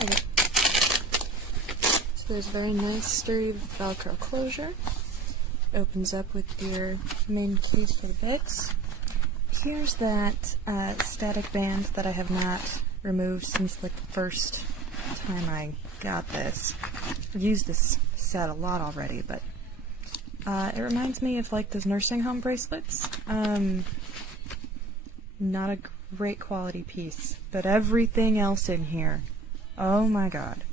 Okay. So there's a very nice sturdy Velcro closure. Opens up with your main case for the bits. Here's that static band that I have not removed since like the first time I got this. I've used this set a lot already, but it reminds me of like those nursing home bracelets. Not a great quality piece, but everything else in here, oh my god.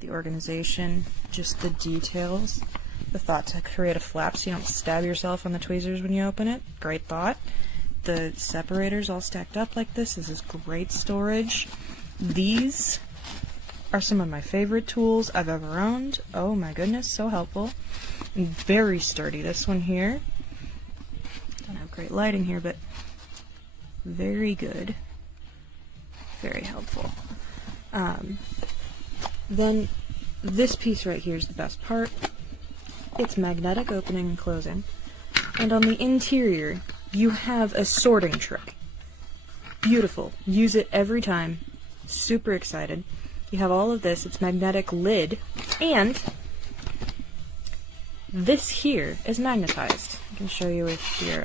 The organization, just the details, the thought to create a flap so you don't stab yourself on the tweezers when you open it, great thought. The separators all stacked up like this is great storage. These are some of my favorite tools I've ever owned. Oh my goodness, so helpful. And very sturdy, this one here. Don't have great lighting here, but very good. Very helpful. Then this piece right here is the best part. It's magnetic opening and closing. And on the interior, you have a sorting tray. Beautiful. Use it every time. Super excited. You have all of this. It's magnetic lid. And this here is magnetized. I can show you with your,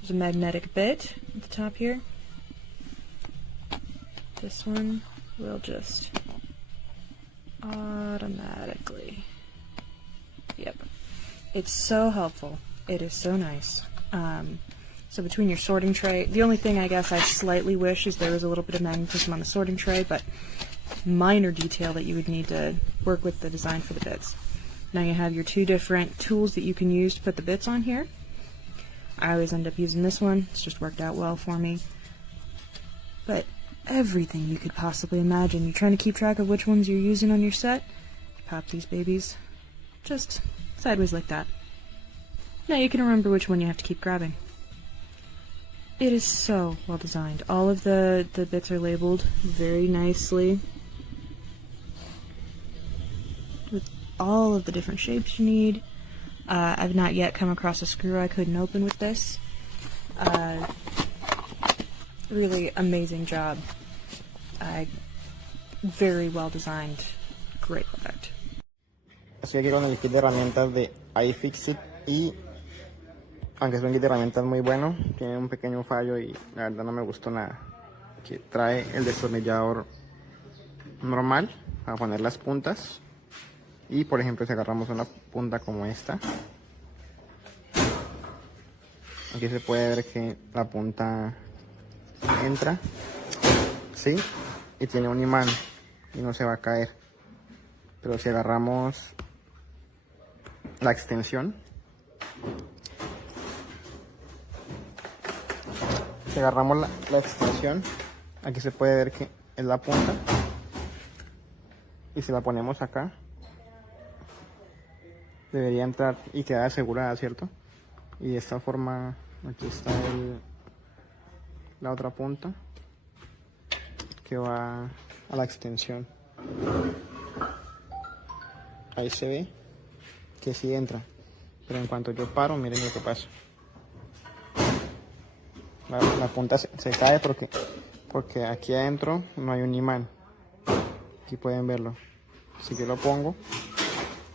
there's a magnetic bit at the top here. This one will just automatically. Yep. It's so helpful. It is so nice. So between your sorting tray, the only thing I guess I slightly wish is there was a little bit of magnetism on the sorting tray, but minor detail that you would need to work with the design for the bits. Now you have your two different tools that you can use to put the bits on here. I always end up using this one. It's just worked out well for me. But everything you could possibly imagine. You're trying to keep track of which ones you're using on your set. You pop these babies just sideways like that. Now you can remember which one you have to keep grabbing. It is so well designed. All of the bits are labeled very nicely with all of the different shapes you need. I've not yet come across a screw I couldn't open with this. Really amazing job. Very well designed. Great product. Estoy aquí con el kit de herramientas de iFixit y aunque es un kit de herramientas muy bueno, tiene un pequeño fallo y la verdad no me gustó nada. Que trae el destornillador normal para poner las puntas y por ejemplo si agarramos una punta como esta, aquí se puede ver que la punta entra, ¿sí? Y tiene un imán y no se va a caer. Pero si agarramos la extensión, la extensión, aquí se puede ver que es la punta y si la ponemos acá debería entrar y quedar asegurada, ¿cierto? Y de esta forma aquí está la otra punta que va a la extensión. Ahí se ve que sí entra, pero en cuanto yo paro, miren lo que pasa. La punta se cae porque aquí adentro no hay un imán. Aquí pueden verlo. Si yo lo pongo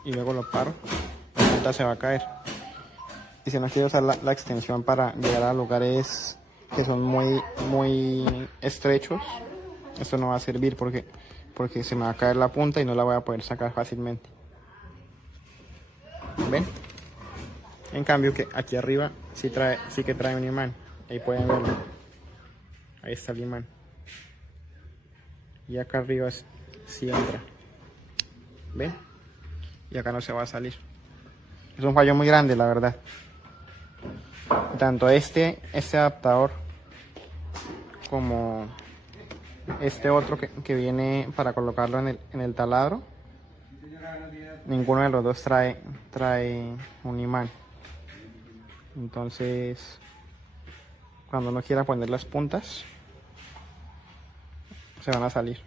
y luego lo paro, la punta se va a caer. Y si no quiero usar la extensión para llegar a lugares que son muy estrechos, esto no va a servir porque se me va a caer la punta y no la voy a poder sacar fácilmente. ¿Ven? En cambio que aquí arriba sí que trae un imán. Ahí pueden verlo. Ahí está el imán. Y acá arriba sí entra. ¿Ven? Y acá no se va a salir. Es un fallo muy grande, la verdad. Tanto este adaptador como este otro que viene para colocarlo en el taladro, ninguno de los dos trae un imán. Entonces cuando uno quiera poner las puntas se van a salir.